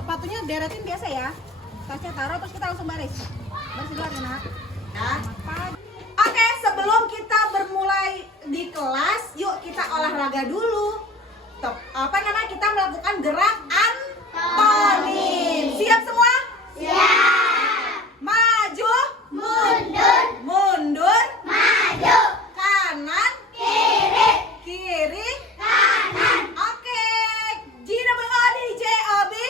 sepatunya deretin biasa ya. Tasnya taruh terus kita langsung baris. Baris dulu ya, Nak. Ya. Oke, sebelum kita bermulai di kelas, yuk kita olahraga dulu. Apa namanya? Kita melakukan gerak antonim. Siap semua? Siap. Maju, Mundur, mundur, maju, kanan, kiri, kiri. kanan. Oke. GWOD.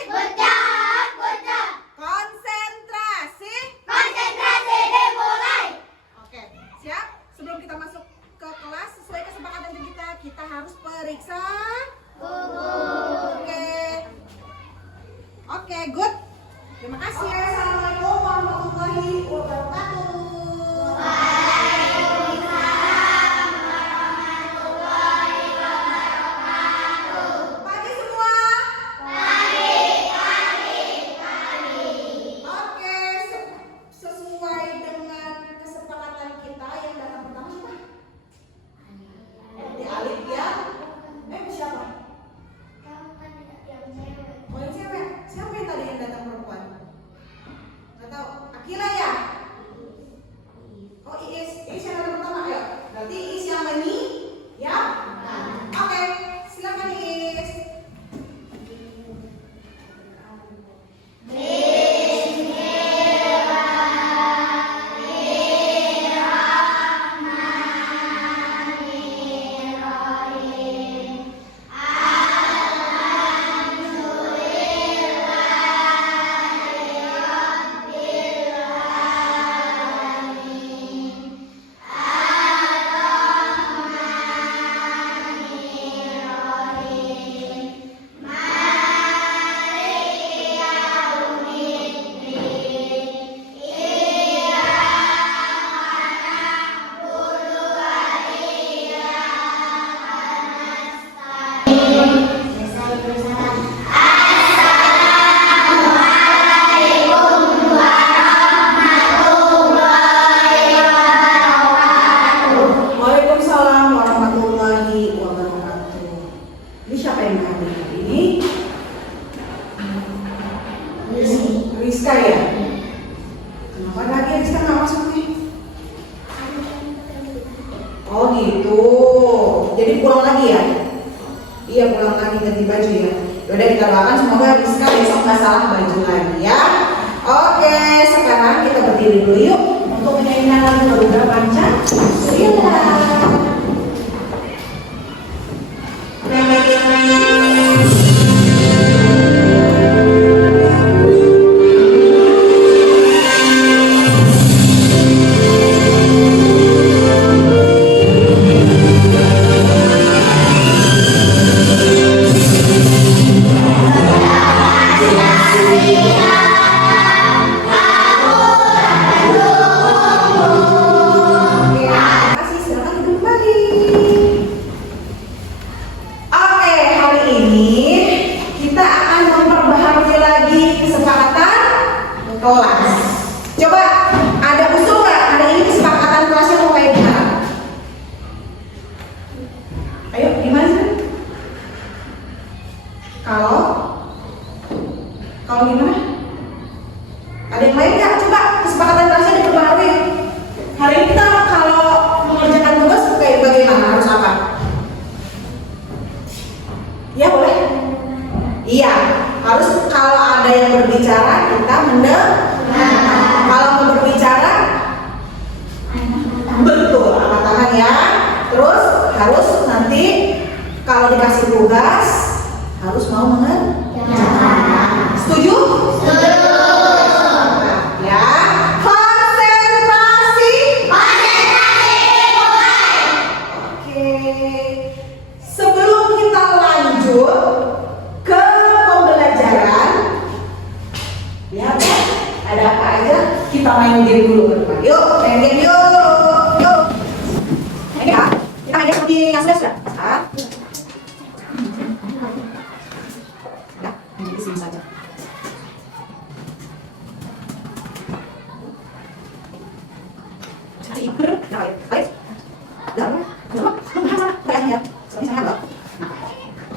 Good job, good job. Konsentrasi. Konsentrasi dimulai. Oke, siap? Sebelum kita masuk ke kelas, sesuai kesepakatan kita harus periksa. Oke. Oke, good. Terima kasih. Assalamualaikum warahmatullahi wabarakatuh. Pagi semua. Oke, sesuai dengan kesepakatan kita yang datang pertama siapa? Di Alif ya. Siapa? Oh, yang cewek. Siapa yang tadi yang datang perempuan? Nggak tahu. Akila ya? Oh, Iis. Iis yang datang pertama. Ayo. Berarti Iis yang ini ya? Oke. Silakan Iis. Waalaikumsalam warahmatullahi wabarakatuh. Ini siapa yang hadir hari ini? Rizka ya? Kenapa lagi Rizka nggak masuk nih? Oh gitu. Jadi pulang lagi ya? Iya, pulang lagi ganti baju ya. Yaudah, kita doakan semoga Rizka besok nggak salah baju lagi ya. Oke, sekarang kita berdiri dulu yuk untuk menyanyikan lagu Garuda Pancasila. Kelas. Coba ada usul nggak hari ini kesepakatan kelasnya mau kayak gimana? Ayo, gimana sih? Kalau gimana? Ada yang lain nggak? Coba kesepakatan kelasnya diperbarui. Hari ini kita kalau mengerjakan tugas kayak bagaimana? Harus apa? Ya boleh? Iya, harus kalau ada yang berbicara kita mendengar. Kalau mau berbicara betul angkat tangan ya. Terus harus nanti kalau dikasih tugas harus mau mengerjakan. Setuju? Setuju. Ya. Konsentrasi. Konsentrasi dimulai. Oke. Sebelum kita lanjut ke pembelajaran, ya, ada apa aja? Kita main game dulu. Yuk, main game yuk. Main game ya. Kita main game seperti yang sudah. Udah, main di sini saja. Cari iper, baik. Jangan, mana ya. Seperti sana enggak?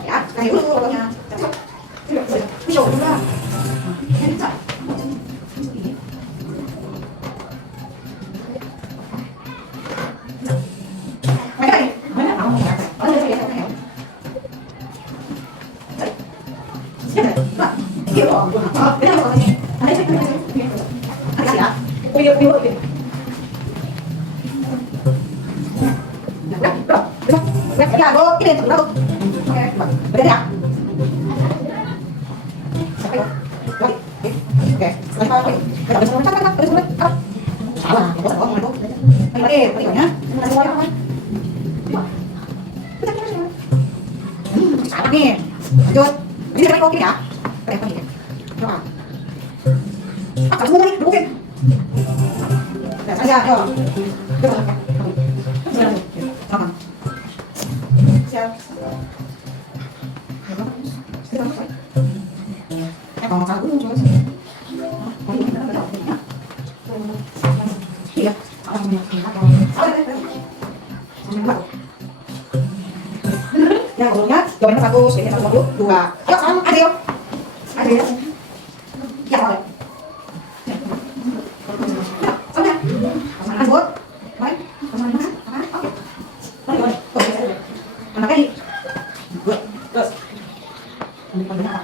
Ya, sekarang dulu pokoknya. Ini coba. Nih, lanjut. Ini pakai kopi ya. Pakai kopi. Coba. Kamu semua nih, bukin. Lihat saja, yuk. Coba. Coba. Siap. Kalau salah dulu, coba. Iya. Ya, ngomongnya jawabannya bagus, ini 122. Yuk, sekarang ada yuk. Ada yuk. Ya, boleh. Soalnya, pasangan lanjut. Baik, pasangan mana? Oke. Boleh, boleh. Mana kali? Good. Terus. Ambil panggilnya apa?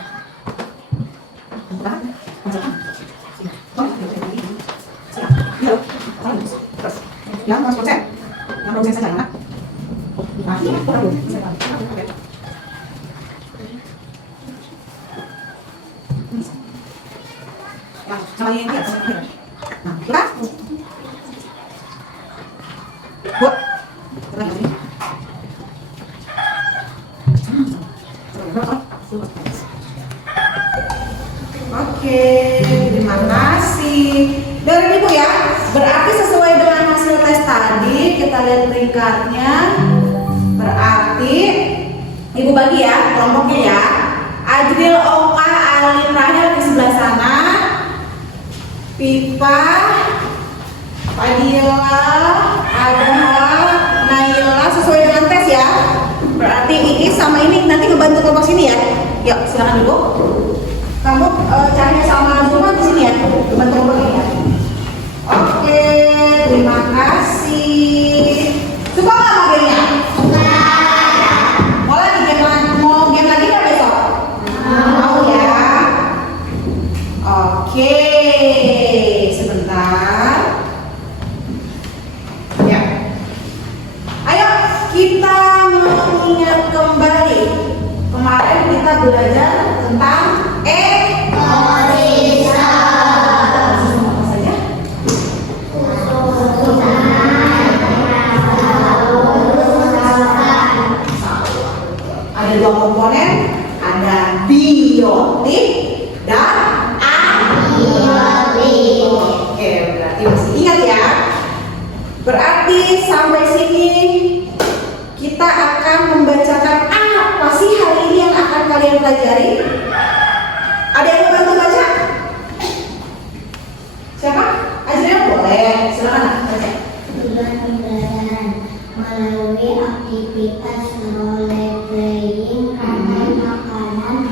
Terus. Yang 100%. Yang proses saja, mana? Oke, terima kasih. Dari Ibu ya, berarti sesuai dengan hasil tes tadi, kita lihat peringkatnya. Berarti Ibu bagi ya kelompoknya ya. Ajril, Oka, Alin, Rahel di sebelah sana. Pipa, Fadila, Adha, Naila sesuai dengan tes ya. Berarti ini sama ini nanti ngebantu kelompok sini ya. Yuk, silakan Ibu. Kamu cari sama Zuma di sini ya. Bantu kelompok ini ya. Oke, terima kasih. Suka nggak modelnya? Mau lagi mau game lagi nggak besok? Mau ya. Oke, sebentar. Ya. Ayo kita mengingat kembali. Kemarin kita belajar tentang ada dua komponen, ada biotik dan abiotik. Oke, berarti masih ingat ya. Berarti sampai sini kita akan membacakan apa sih hari ini yang akan kalian pelajari? Ada yang mau bantu baca? Siapa? Ajril boleh, silakan baca. Tujuan pembelajaran melalui aktivitas role playing, ramai makanan,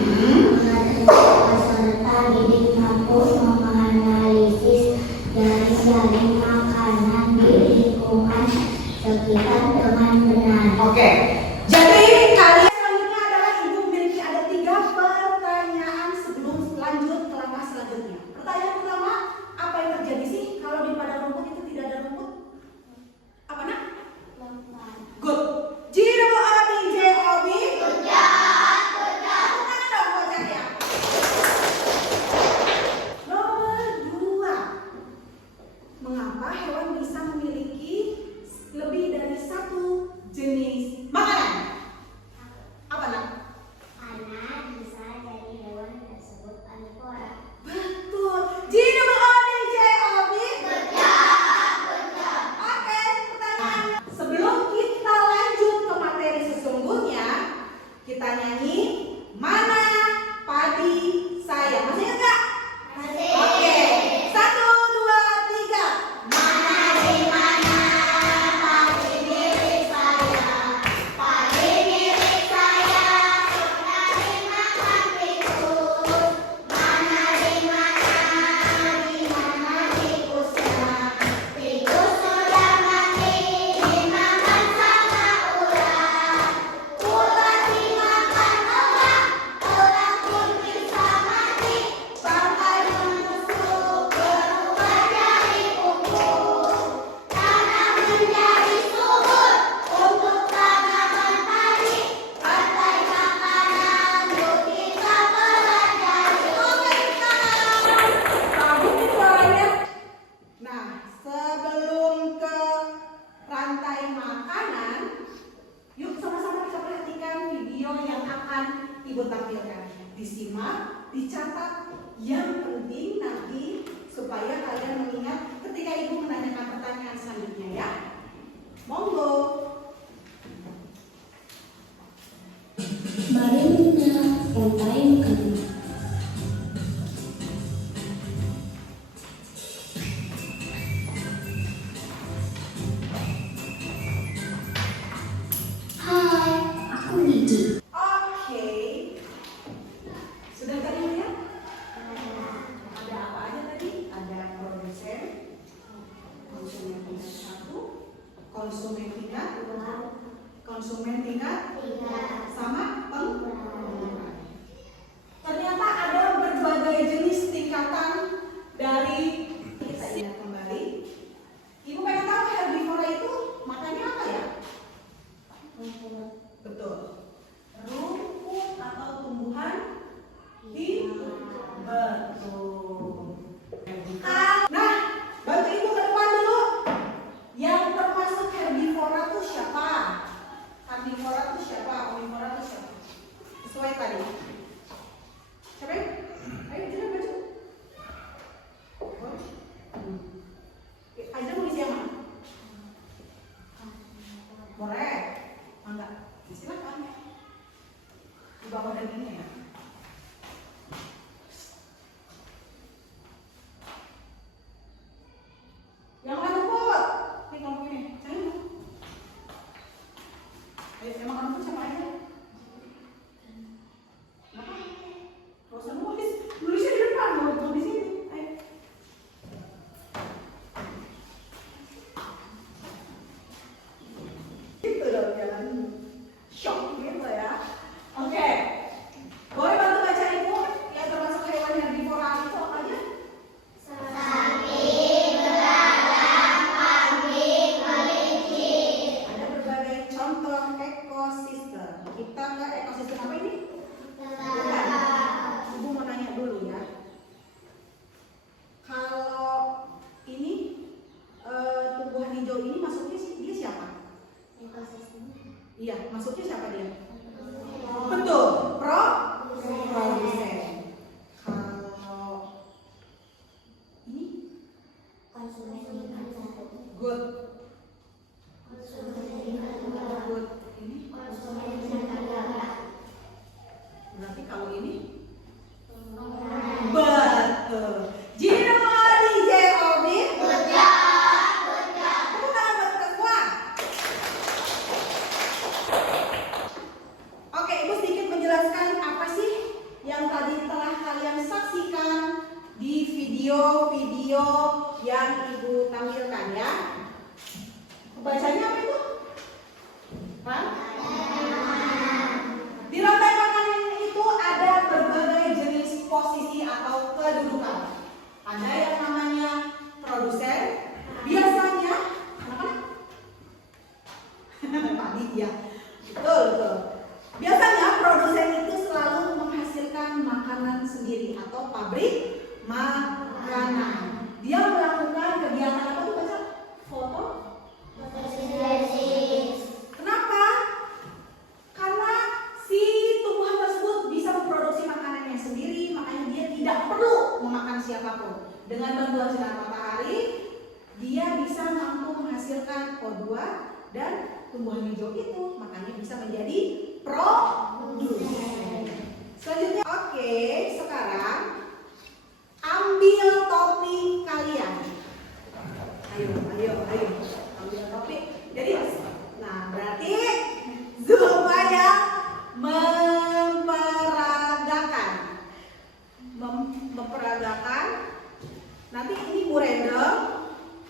peserta didik mampu menganalisis jaring-jaring makanan di lingkungan sekitar dengan benar. Oke, jadi kalian selanjutnya adalah Ibu memiliki ada 3 pertanyaan sebelum lanjut ke langkah selanjutnya. Pertanyaan pertama, apa yang terjadi sih kalau di padang rumput itu tidak ada rumput? Apa nak? Good. J-O-R-E, ditampilkan. Disimak, dicatat. Yang penting nanti supaya kalian mengingat ketika ibu menanyakan pertanyaan selanjutnya ya. Monggo. Mari mengenal rantai makanan. Hai, aku Gigi. Oke. Sudah tadi lihat? Ada apa aja tadi? Ada produsen, konsumen tingkat 1, konsumen tingkat 2, konsumen tingkat 3, sama penggunaan. Ternyata ada berbagai jenis tingkatan dari, kita ingat kembali. Ibu pengen tahu herbivora itu makannya apa ya? Betul. Rumput atau tumbuhan hidup. Betul. Nah, bantu ibu ke depan dulu. Yang termasuk herbivora itu siapa? Karnivora itu siapa? Omnivora itu siapa? Sesuai tadi. Siapa ya? Ayo, jalan maju. Aja mau isi yang mana? Boleh. Enggak. Silakan. Di bawah dagingnya ya. Yang makan rumput. Ini kamu ini. Jangan. Ayo, yang makan rumput siapa aja? Kenapa? Gak usah nulis. Nulisnya di depan, bukan di sini. Ayo. Gitu dong, jangan shock gitu ya. Oke. Boleh bantu baca ibu yang termasuk hewan herbivora itu apa aja? Ada berbagai contoh ekosistem. Kita nggak ekosistem apa ini? Bukan. Ibu mau nanya dulu ya. Kalau ini tumbuhan hijau ini masuknya dia siapa? Iya, masuknya siapa dia? Betul, produsen. Kalau ini good. Good. Ini berarti kalau ini betul. Jinoli Jerobi. Tepuk tangan buat kita semua. Oke, ibu sedikit menjelaskan apa sih yang tadi telah kalian saksikan di video-video yang ibu tampilkan ya. Bacanya apa itu? Hah? Di rantai makanan itu ada berbagai jenis posisi atau kedudukan. Ada yang namanya produsen, biasanya apa? Tadi ya, betul. Biasanya produsen itu selalu menghasilkan makanan sendiri atau pabrik makanan. Dia melakukan kegiatan apa tuh baca? Foto. Kenapa? Karena si tumbuhan tersebut bisa memproduksi makanannya sendiri, makanya dia tidak perlu memakan siapapun. Dengan bantuan sinar matahari, dia bisa mampu menghasilkan O2 dan tumbuhan hijau itu makanya bisa menjadi produsen. Selanjutnya, oke, sekarang ambil topi kalian. Ayo, ambil topi. Jadi, nah berarti supaya memperagakan. Nanti ini Bu Random,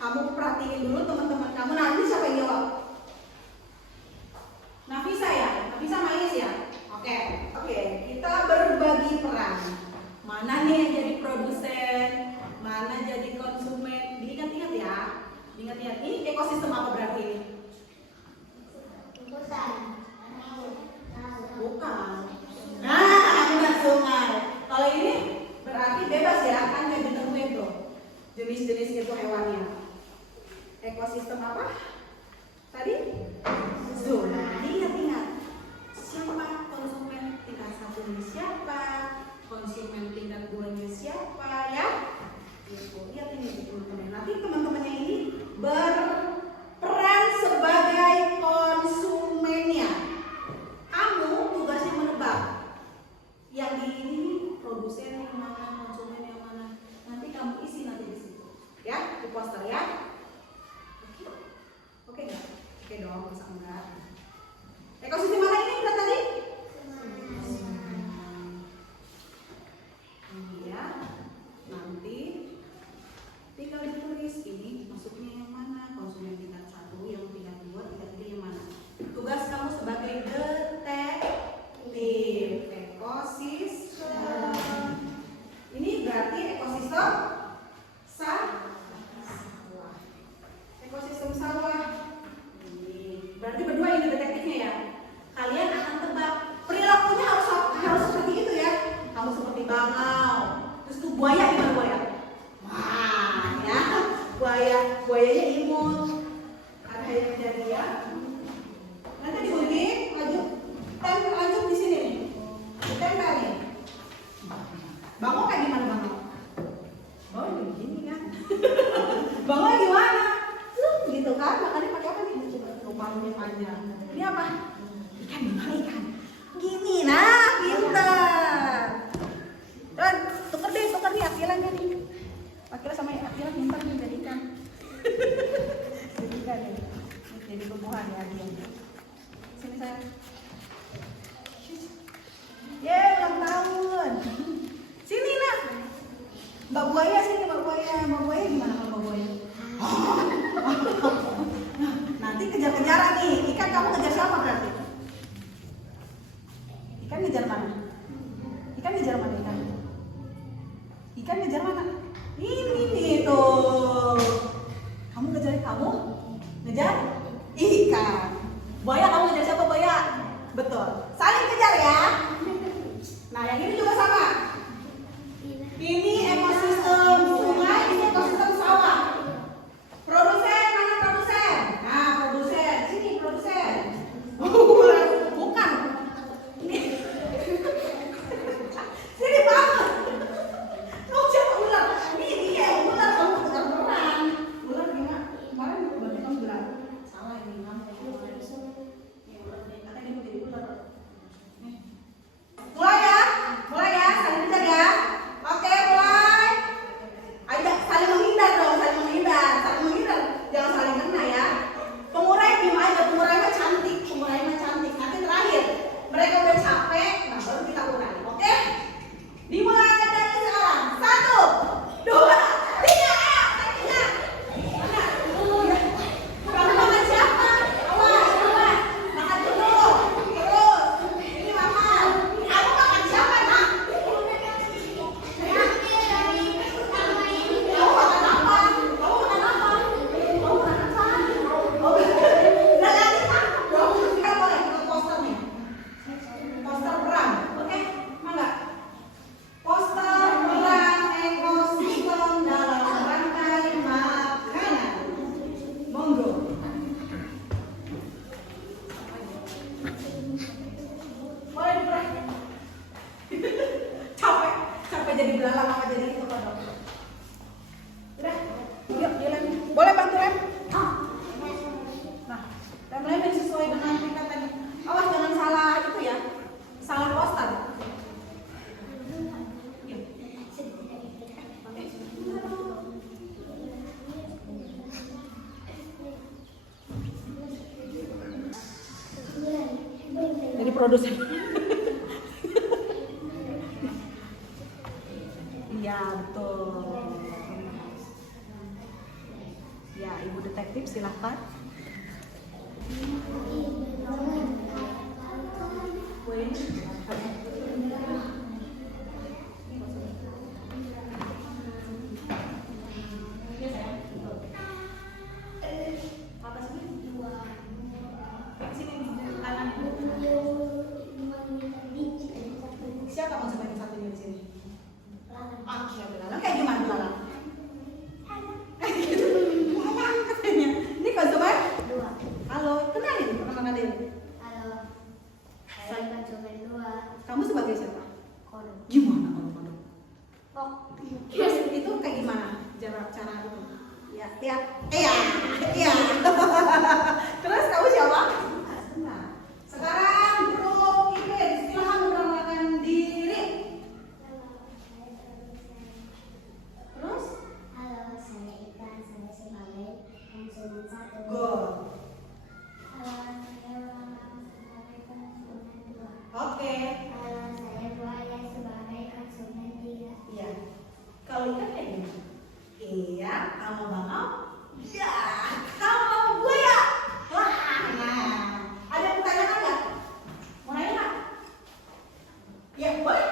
kamu perhatiin dulu teman-teman kamu. Nanti siapa yang jawab? Nafisa ya? Nafisa Maiz ya? Oke. konsumen tingkat 2-nya siapa ya? Lihat ini teman-teman. Nanti teman-temannya ini berperan sebagai konsumennya. Kamu tugasnya menebak. Yang di ini produsen yang mana, konsumen yang mana. Nanti kamu isi nanti di situ. Ya, di poster ya. Oke? Oke nggak? Oke dong, masa enggak? Ekosistem mana ini udah tadi? Iya. Nanti tinggal ditulis ini masuknya yang mana, konsumen tingkat 1, yang tingkat 2, tingkat 3 yang mana. Tugas kamu sebagai detektif ekosistem. Ini berarti ekosistem sawah. Ekosistem sawah. Ini berarti berdua ini detektifnya ya. Kalian akan tebak. Perilakunya harus seperti itu ya. Kamu seperti bangau. Terus tuh buaya gimana buaya? Wah, ya. Buayanya imut. Ada yang jadi ya. Nanti diundi, lanjut di sini nih. Ditempel nih. Bangau kayak gimana bangau? Bangau ini begini kan? Bangau gimana? Gitu kan? Makanya pakai apa nih? Paruhnya panjang. Ini apa? Ikan gimana ikan? Gini, nah pintar. Dan tuker nih Akila nih. Akila sama Akila pintar nih jadi ikan. Jadi ikan nih. Jadi tumbuhan ya dia. Sini saya. Ulang tahun. Sini nak. Mbak Buaya sini Mbak Buaya. Mbak Buaya gimana kalau Mbak Buaya? Nanti kejar-kejaran nih. Ikan kamu kejar siapa berarti? Ikan ngejar mana? Ikan ngejar mana ikan? Ikan ngejar mana? Ini nih tuh. Kamu ngejar kamu? Ngejar ikan. Buaya kamu ngejar siapa buaya? Betul. Saling kejar ya. Nah yang ini juga sama. Ini ekosistem sungai, ini ekosistem sawah. Produsen mana produsen? Nah produsen, sini produsen. Bukan. Sini banget. Kamu siapa ular? Ini dia ular kamu beneran. Ular gimana? Kemarin berarti kamu bilang salah ini kamu. Katanya dia mau jadi ular. Mulai ya, saling kejar ya. Oke, mulai. Ayo saling menghindar dong, saling menghindar. Jangan saling kena ya. Pengurai diem aja, pengurai mah cantik. Nanti terakhir mereka udah capek, nah baru kita urai. Oke? Dimulai dari sekarang. 1, 2, 3, ayo, tadinya. Mana? Kamu makan siapa? Awas. Makan dulu. Terus. Ini makan. Kamu makan siapa, nak? Kamu makan apa? Udah lagi takut dong. Kita boleh ikut poster nih. Poster perang, oke? Mangga. Poster perang ekosistem dalam rantai makanan. Monggo. Boleh diperak. Capek jadi belalang apa jadi itu kan? Udah, yuk dilem. Boleh bantu lem? Nah, lem sesuai dengan tingkatannya. Awas jangan salah itu ya, salah poster. Yuk. Oke. Jadi produsen. Iya betul. Ya ibu detektif silahkan. Apa sih? Sini kanan. Siapa konsumen satunya di sini? Belalang kayak gimana belalang? Belalang katanya. Ini konsumen? 2. Halo, kenalin pertama kali. Halo. Saya konsumen 2. Kamu sebagai siapa? Kono. Gimana kalau Itu kayak gimana cara itu? Ya, lihat. Iya. Terus kamu siapa? Nah, sekarang grup Ipin, silahkan memperkenalkan diri. Terus? Halo, saya Ikan, saya sebagai konsumen 1. Go. Halo, saya Walang sebagai konsumen 2. Oke. Halo, saya Buaya sebagai konsumen 3. Iya. Kalau ikan kayak gimana? Iya, sama bangau. Ya, sama gue ya. Wah, nah. Ada yang bertanyakan nggak? Mau nanya nggak? Ya, boleh.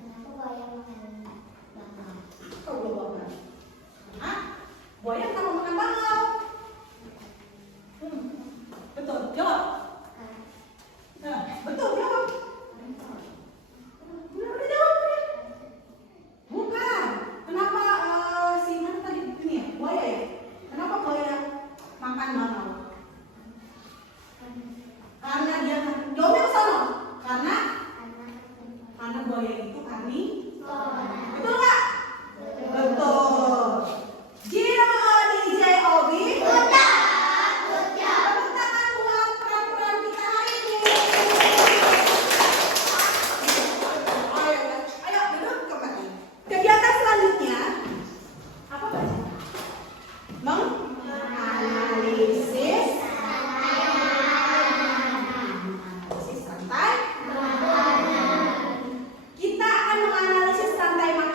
Kenapa Buaya makan bangau? Kau belum makan. Hah? Buaya kalau makan bangau. Betul. Jawab. Nah, betul. Jawab. Udah jawab ya. Bukan. Kenapa si mana tadi ini ya? Buaya ya? Kenapa buaya makan bangau? Karena dia jawabnya ke sana. Karena buaya itu betul nggak? Betul. Gino DJ Obi. Tepuk tangan buat peraturan kita hari ini. Ayo duduk kembali. Kegiatan selanjutnya apa baca? Menganalisis santai. Kita akan menganalisis rantai makanan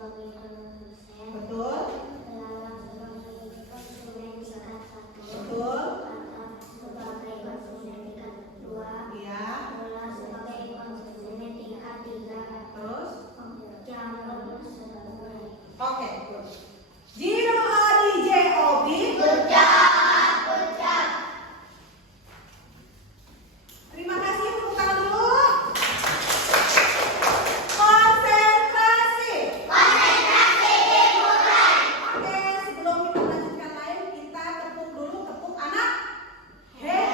sebagai produsen. Betul. Pelalang sebagai konsumen tingkat 1. Betul. Atap sebagai konsumen tingkat 2. Iya. Bola sebagai konsumen tingkat 3. Terus. Jarum sebagai. Oke, good. Gino Adi J.O.B. Terima kasih, tepuk tangan dulu. Konsentrasi. Oke, sebelum kita melanjutkan lain, kita tepuk dulu, tepuk anak. He.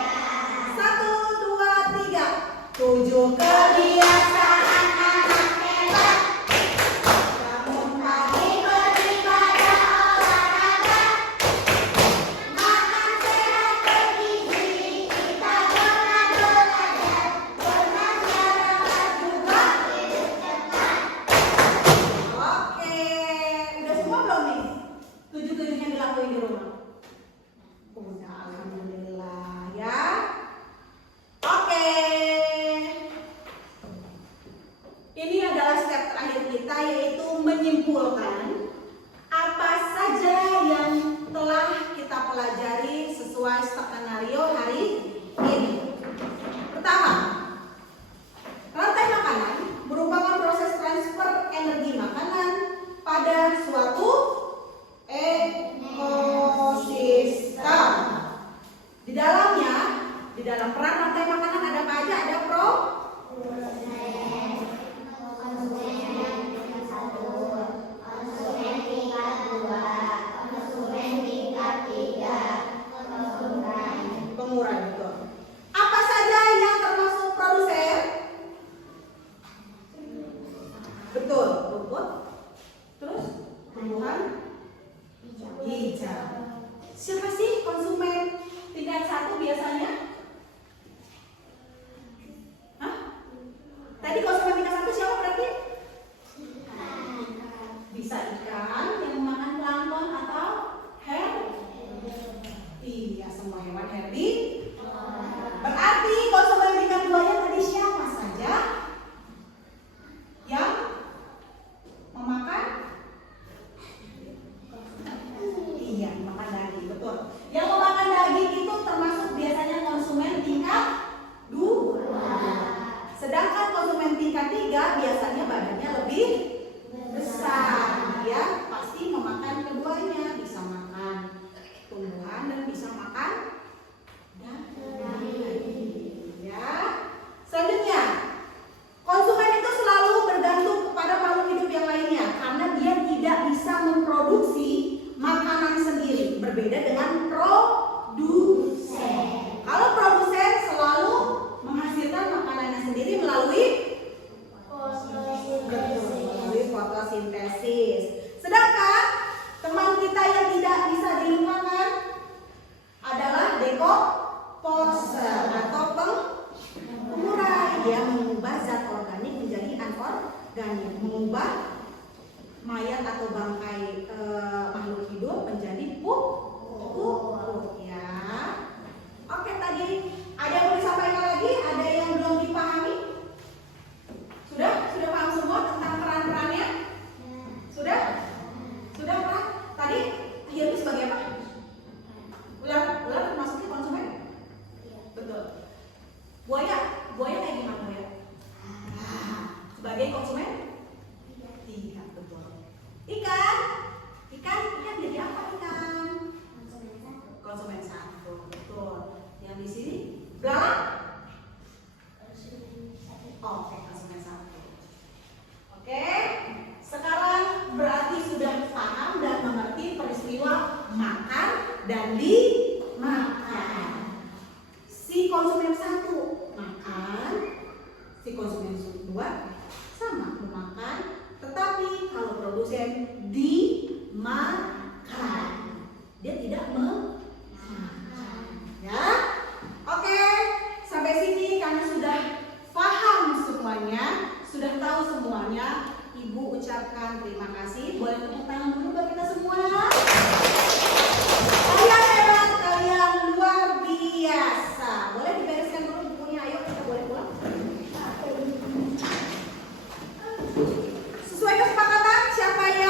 1, 2, 3. 7 kebiasaan anak hebat. Bangun pagi beribadah olahraga. Makan sehat bergizi. Kita pernah belajar. Bermasyarakat juga hidup cepat. Oke, udah semua belum nih? 7-7-nya dilakuin di rumah. Udah, alhamdulillah ya. Oke. Ini adalah step terakhir kita, yaitu menyimpulkan apa saja yang telah kita pelajari sesuai skenario hari ini. Pertama, rantai makanan merupakan proses transfer energi makanan pada suatu ekosistem. Di dalamnya, di dalam peran rantai makanan ada apa aja? Ada pengurai, betul. Apa saja yang termasuk produsen? Betul, rumput. Terus tumbuhan hijau. Siapa sih konsumen tingkat 1 biasanya? Hah? Tadi konsumen tingkat 1 siapa berarti? Bisa ikan yang makan plankton atau iya, semua hewan herbi. Berarti konsumen tingkat 2 yang tadi siapa saja yang memakan? Iya, memakan daging, betul. Yang memakan daging itu termasuk biasanya konsumen tingkat 2. Sedangkan konsumen tingkat 3 biasanya badannya lebih besar. Dia pasti memakan keduanya, bisa makan tumbuhan dan bisa makan daging. Ya. Selanjutnya, konsumen itu selalu bergantung kepada makhluk hidup yang lainnya karena dia tidak bisa memproduksi makanan sendiri, berbeda dengan produsen. Kalau produsen selalu menghasilkan makanannya sendiri melalui fotosintesis. Sedangkan teman kita yang tidak bisa dilupakan adalah dekomposer atau pengurai. Dia mengubah zat organik menjadi anorganik, mengubah mayat atau bangkai makhluk hidup menjadi pupuk. Ya. Oke, tadi ada yang mau disampaikan lagi? Ada yang belum dipahami? Sudah paham semua tentang peran-perannya? Sudah Pak? Tadi hirbi sebagai apa? Ular termasuknya konsumen? Betul. Buaya kayak gimana buaya? Sebagai konsumen? Iya, betul. Ikan jadi apa ikan? Konsumen 1, betul. Yang di sini belalang? Oke, konsumen 1. Oke, sekarang berarti sudah paham dan mengerti peristiwa makan dan dimakan. Si konsumen 1 makan, si konsumen 2 sama memakan, tetapi kalau produsen dimakan, dia tidak memakan. Ya, oke. Sampai sini karena sudah paham semuanya, sudah tahu semuanya. Ibu ucapkan terima kasih. Boleh tepuk tangan dulu buat kita semua. Kalian hebat, kalian luar biasa. Boleh dibereskan dulu bukunya, ayo kita boleh pulang. Sesuai kesepakatan, siapa yang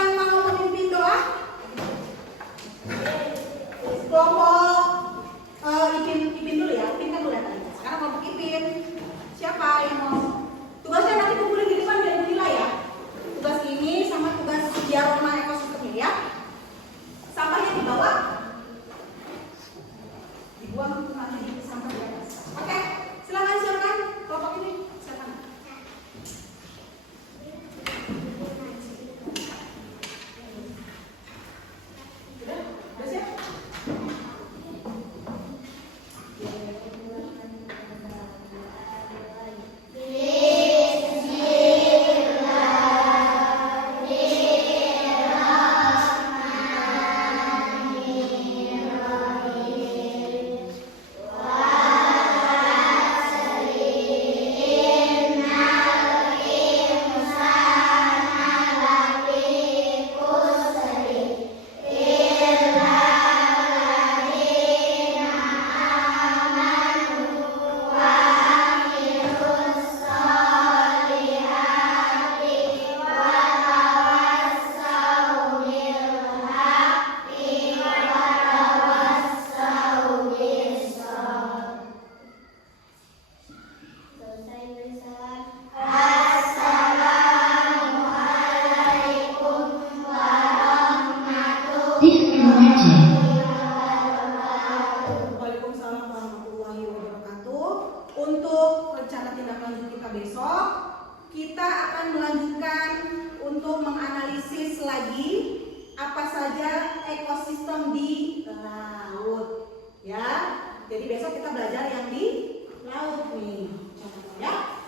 belajar yang di laut nih. Ya.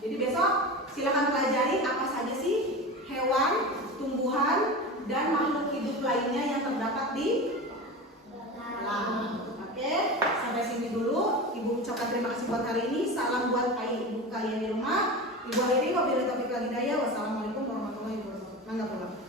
Jadi besok silahkan pelajari apa saja sih hewan, tumbuhan, dan makhluk hidup lainnya yang terdapat di laut. Oke, sampai sini dulu. Ibu ucapkan terima kasih buat hari ini. Salam buat ayah ibu kalian di rumah. Ibu akhiri wabillahi taufiq wal hidayah. Wassalamualaikum warahmatullahi wabarakatuh. Mangga pulang.